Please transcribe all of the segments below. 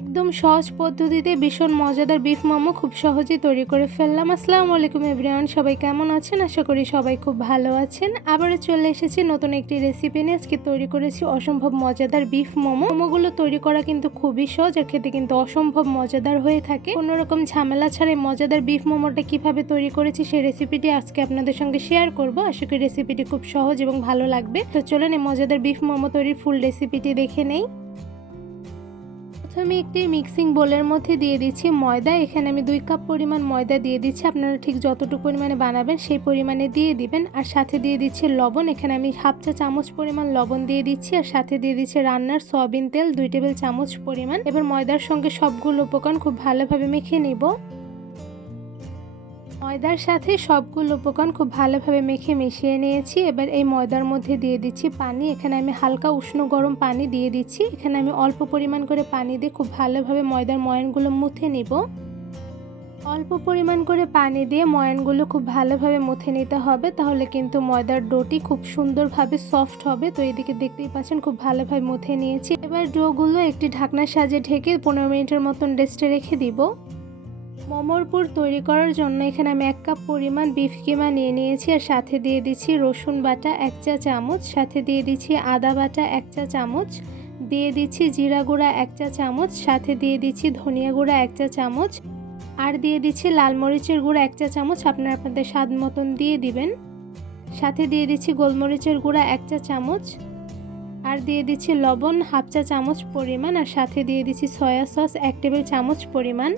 একদম সহজ পদ্ধতিতে ভীষণ মজাদার বিফ মোমো খুব সহজেই তৈরি করে ফেললাম। আসসালামু আলাইকুম এভরিওয়ান, সবাই কেমন আছেন? আশা করি সবাই খুব ভালো আছেন। আবারও চলে এসেছি নতুন একটি রেসিপি নিয়ে। আজকে তৈরি করেছি অসম্ভব মজাদার বিফ মোমো। মোমোগুলো তৈরি করা কিন্তু খুবই সহজ আর খেতে কিন্তু অসম্ভব মজাদার হয়ে থাকে। কোনো রকম ঝামেলা ছাড়াই মজাদার বিফ মোমোটা কিভাবে তৈরি করেছি সেই রেসিপিটি আজকে আপনাদের সঙ্গে শেয়ার করব। আশা করি রেসিপিটি খুব সহজ এবং ভালো লাগবে। তো চলেন এই মজাদার বিফ মোমো তৈরির ফুল রেসিপিটি দেখে নেই। প্রথমে একটি মিক্সিং বোলের মধ্যে দিয়ে দিচ্ছি ময়দা। এখানে আমি 2 কাপ পরিমাণ ময়দা দিয়ে দিচ্ছি। আপনারা ঠিক যতটুকু পরিমাণে বানাবেন সেই পরিমাণে দিয়ে দিবেন। আর সাথে দিয়ে দিচ্ছি লবণ। এখানে আমি 1/2 চা চামচ পরিমাণ লবণ দিয়ে দিচ্ছি। আর সাথে দিয়ে দিচ্ছি রান্নার সয়াবিন তেল 2 টেবিল চামচ পরিমাণ। এবার ময়দার সঙ্গে সবগুলো উপকরণ খুব ভালোভাবে মেখে নিব। ময়দার সাথে সবগুলো উপকরণ খুব ভালোভাবে মেখে মিশিয়ে নিয়েছি। এবার এই ময়দার মধ্যে দিয়ে দিচ্ছি পানি। এখানে আমি হালকা উষ্ণ গরম পানি দিয়ে দিচ্ছি। এখানে আমি অল্প পরিমাণ করে পানি দিয়ে খুব ভালোভাবে ময়দার ময়ানগুলো মুথে নিব। অল্প পরিমাণ করে পানি দিয়ে ময়ানগুলো খুব ভালোভাবে মুথে নিতে হবে, তাহলে কিন্তু ময়দার ডোটি খুব সুন্দরভাবে সফট হবে। তো এদিকে দেখতেই পাচ্ছেন খুব ভালোভাবে মুথে নিয়েছি। এবার ডোগুলো একটি ঢাকনার সাহায্যে ঢেকে 15 মিনিটের মতন রেস্টে রেখে দিব। মোমোর পুর তৈরি করার জন্য এখানে আমি 1 কাপ পরিমাণ বিফ কিমা নিয়ে নিয়েছি। আর সাথে দিয়ে দিচ্ছি রসুন বাটা 1 চা চামচ, সাথে দিয়ে দিচ্ছি আদা বাটা 1 চা চামচ, দিয়ে দিচ্ছি জিরা গুঁড়া 1 চা চামচ, সাথে দিয়ে দিচ্ছি ধনিয়া গুঁড়া 1 চা চামচ, আর দিয়ে দিচ্ছি লাল মরিচের গুঁড়া 1 চা চামচ। আপনারা আপনাদের স্বাদ মতন দিয়ে দিবেন। সাথে দিয়ে দিচ্ছি গোলমরিচের গুঁড়া 1 চা চামচ, আর দিয়ে দিচ্ছি লবণ 1/2 চা চামচ পরিমাণ, আর সাথে দিয়ে দিচ্ছি সয়া সস 1 টেবিল চামচ পরিমাণ।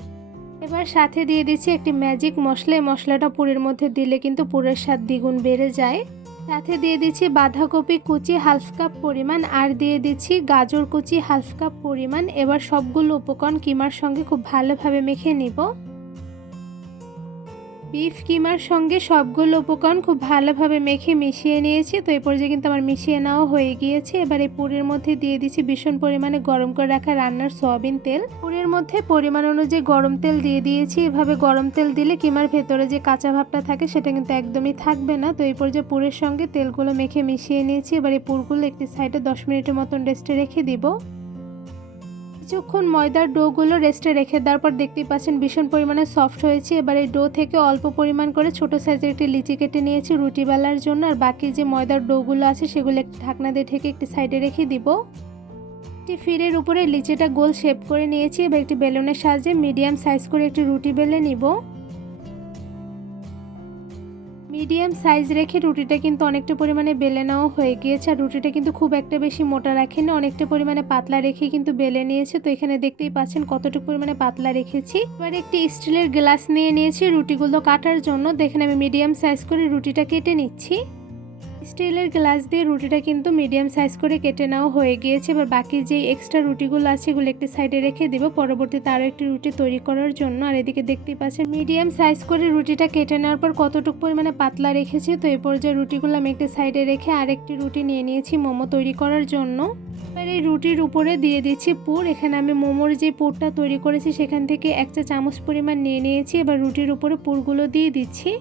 এবার সাথে দিয়ে দিচ্ছি একটি ম্যাজিক মশলা। এই মশলাটা পুরের মধ্যে দিলে কিন্তু পুরের স্বাদ দ্বিগুণ বেড়ে যায়। সাথে দিয়ে দিচ্ছি বাঁধাকপি কুচি 1/2 কাপ পরিমাণ, আর দিয়ে দিচ্ছি গাজর কুচি 1/2 কাপ পরিমাণ। এবার সবগুলো উপকরণ কিমার সঙ্গে খুব ভালোভাবে মেখে নিব। বিফ কিমার সঙ্গে সবগুলো উপকরণ খুব ভালোভাবে মেখে মিশিয়ে নিয়েছি। তো এই পর্যায়ে কিন্তু আমার মিশিয়ে নেওয়া হয়ে গিয়েছে। এবার এই পুরের মধ্যে দিয়ে দিচ্ছি ভীষণ পরিমাণে গরম করে রাখা রান্নার সয়াবিন তেল। পুরের মধ্যে পরিমাণ অনুযায়ী গরম তেল দিয়ে দিয়েছি। এভাবে গরম তেল দিলে কিমার ভেতরে যে কাঁচা ভাবটা থাকে সেটা কিন্তু একদমই থাকবে না। তো এই পর্যায়ে পুরের সঙ্গে তেলগুলো মেখে মিশিয়ে নিয়েছি। এবার এই পুরগুলো একটি সাইডে 10 মিনিটের মতন রেস্টে রেখে দিব। কিছুক্ষণ ময়দার ডোগুলো রেস্টে রেখে দেওয়ার পর দেখতেই পাচ্ছেন ভীষণ পরিমাণে সফট হয়েছে। এবার এই ডো থেকে অল্প পরিমাণ করে ছোট সাইজের একটি লিচি কেটে নিয়েছি রুটি বেলার জন্য। আর বাকি যে ময়দার ডোগুলো আছে সেগুলো একটি ঢাকনা দিয়ে ঢেকে একটি সাইডে রেখে দিব। একটি ফিরের উপরে লিচিটা গোল শেপ করে নিয়েছি। এবার একটি বেলুনের সাহায্যে মিডিয়াম সাইজ করে একটি রুটি বেলে নিব। মিডিয়াম সাইজ রেখে রুটিটা কিন্তু অনেকটা পরিমাণে বেলে নেওয়া হয়ে গিয়েছে। আর রুটিটা কিন্তু খুব একটা বেশি মোটা রাখিনি, অনেকটা পরিমাণে পাতলা রেখে কিন্তু বেলে নিয়েছে। তো এখানে দেখতেই পাচ্ছেন কতটুকু পরিমাণে পাতলা রেখেছি। এবার একটি স্টিলের গ্লাস নিয়ে নিয়েছি রুটিগুলো কাটার জন্য। দেখেন আমি মিডিয়াম সাইজ করে রুটিটা কেটে নিচ্ছি। স্টিলের গ্লাস দিয়ে রুটিটা কিন্তু মিডিয়াম সাইজ করে কেটে নেওয়া হয়ে গিয়েছে। এবার বাকি যে এক্সট্রা রুটিগুলো আছে এগুলো একটি সাইডে রেখে দেবো পরবর্তীতে আরও একটি রুটি তৈরি করার জন্য। আর এদিকে দেখতেই পাচ্ছেন মিডিয়াম সাইজ করে রুটিটা কেটে নেওয়ার পর কতটুকু পরিমাণে পাতলা রেখেছি। তো এই পর্যায়ে রুটিগুলো আমি একটি সাইডে রেখে আরেকটি রুটি নিয়ে নিয়েছি মোমো তৈরি করার জন্য। এবার এই রুটির উপরে দিয়ে দিচ্ছি পুর। এখানে আমি মোমোর যে পুরটা তৈরি করেছি সেখান থেকে 1 চা চামচ পরিমাণ নিয়ে নিয়েছি। এবার রুটির উপরে পুরগুলো দিয়ে দিচ্ছি।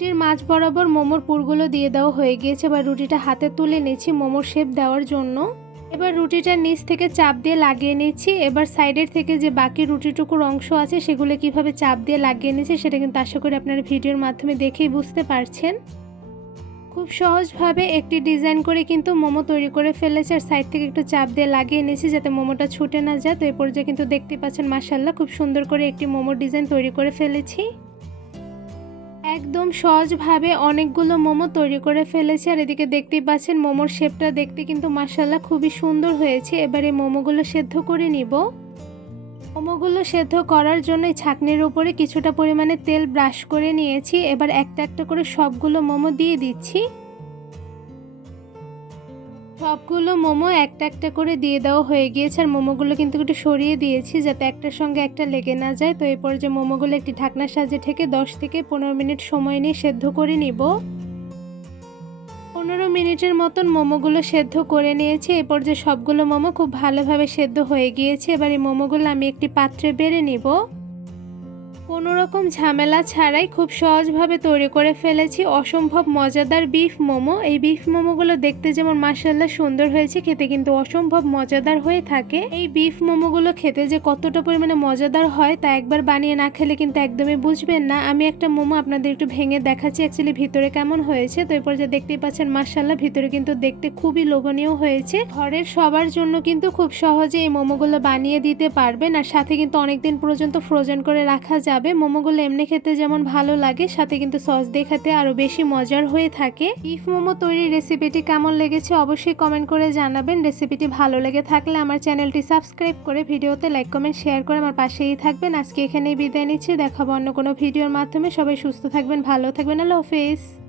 রুটির মাঝ বরাবর মোমোর পুরগুলো দিয়ে দেওয়া হয়ে গিয়েছে। এবার রুটিটা হাতে তুলে নিচ্ছি মোমোর শেপ দেওয়ার জন্য। এবার রুটিটা নিচ থেকে চাপ দিয়ে লাগিয়ে নিচ্ছি। এবার সাইডের থেকে যে বাকি রুটিটুকুর অংশ আছে সেগুলো কিভাবে চাপ দিয়ে লাগিয়ে নিচ্ছি সেটা কিন্তু আশা করি আপনারা ভিডিওর মাধ্যমে দেখেই বুঝতে পারছেন। খুব সহজভাবে একটি ডিজাইন করে কিন্তু মোমো তৈরি করে ফেলেছে। আর সাইড থেকে একটু চাপ দিয়ে লাগিয়ে নিয়েছি যাতে মোমোটা ছুটে না যায়। তো এই পর্যায়ে কিন্তু দেখতে পাচ্ছেন মাশাআল্লাহ খুব সুন্দর করে একটি মোমোর ডিজাইন তৈরি করে ফেলেছি। একদম সহজভাবে অনেকগুলো মোমো তৈরি করে ফেলেছি। আর এদিকে দেখতেই পাচ্ছেন মোমোর শেপটা দেখতে কিন্তু মাশাআল্লাহ খুবই সুন্দর হয়েছে। এবার এই মোমোগুলো সেদ্ধ করে নিব। মোমোগুলো সেদ্ধ করার জন্য এই ছাঁকনির উপরে কিছুটা পরিমাণে তেল ব্রাশ করে নিয়েছি। এবার একটা একটা করে সবগুলো মোমো দিয়ে দিচ্ছি। সবগুলো মোমো একটা একটা করে দিয়ে দেওয়া হয়ে গিয়েছে। আর মোমোগুলো কিন্তু একটু সরিয়ে দিয়েছি যাতে একটার সঙ্গে একটা লেগে না যায়। তো এরপর যে মোমোগুলো একটি ঢাকনার সাহায্যে ঢেকে 10 থেকে 15 মিনিট সময় নিয়ে সেদ্ধ করে নিব। 15 মিনিটের মতন মোমোগুলো সেদ্ধ করে নিয়েছি। এরপর যে সবগুলো মোমো খুব ভালোভাবে সেদ্ধ হয়ে গিয়েছে। এবার এই মোমোগুলো আমি একটি পাত্রে বেড়ে নিব। কোনো রকম ঝামেলা ছাড়াই খুব সহজভাবে তৈরি করে ফেলেছি অসম্ভব মজাদার বিফ মোমো। এই বিফ মোমোগুলো দেখতে যেমন মাশাআল্লাহ সুন্দর হয়েছে, খেতে কিন্তু অসম্ভব মজাদার হয়ে থাকে। এই বিফ মোমোগুলো খেতে যে কতটা পরিমাণে মজাদার হয় তা একবার বানিয়ে না খেলে কিন্তু একদমই বুঝবেন না। আমি একটা মোমো আপনাদের একটু ভেঙে দেখাচ্ছি অ্যাকচুয়ালি ভিতরে কেমন হয়েছে। তো এরপর যে দেখতেই পাচ্ছেন মাশাআল্লাহ ভিতরে কিন্তু দেখতে খুবই লোভনীয় হয়েছে। ঘরের সবার জন্য কিন্তু খুব সহজে এই মোমোগুলো বানিয়ে দিতে পারবেন, আর সাথে কিন্তু অনেকদিন পর্যন্ত ফ্রোজেন করে রাখা যাবে। মোমোগুলো এমনি খেতে যেমন ভালো লাগে, সাথে কিন্তু সস দিয়ে খেতে আরো বেশি মজার হয়ে থাকে। বিফ মোমো তৈরির রেসিপিটি কেমন লেগেছে অবশ্যই কমেন্ট করে জানাবেন। রেসিপিটি ভালো লেগে থাকলে আমার চ্যানেলটি সাবস্ক্রাইব করে ভিডিওতে লাইক কমেন্ট শেয়ার করে আমার পাশেই থাকবেন। আজকে এখানেই বিদায় নিচ্ছি, দেখাবো অন্য কোনো ভিডিওর মাধ্যমে। সবাই সুস্থ থাকবেন, ভালো থাকবেন, আল্লাহ হাফেজ।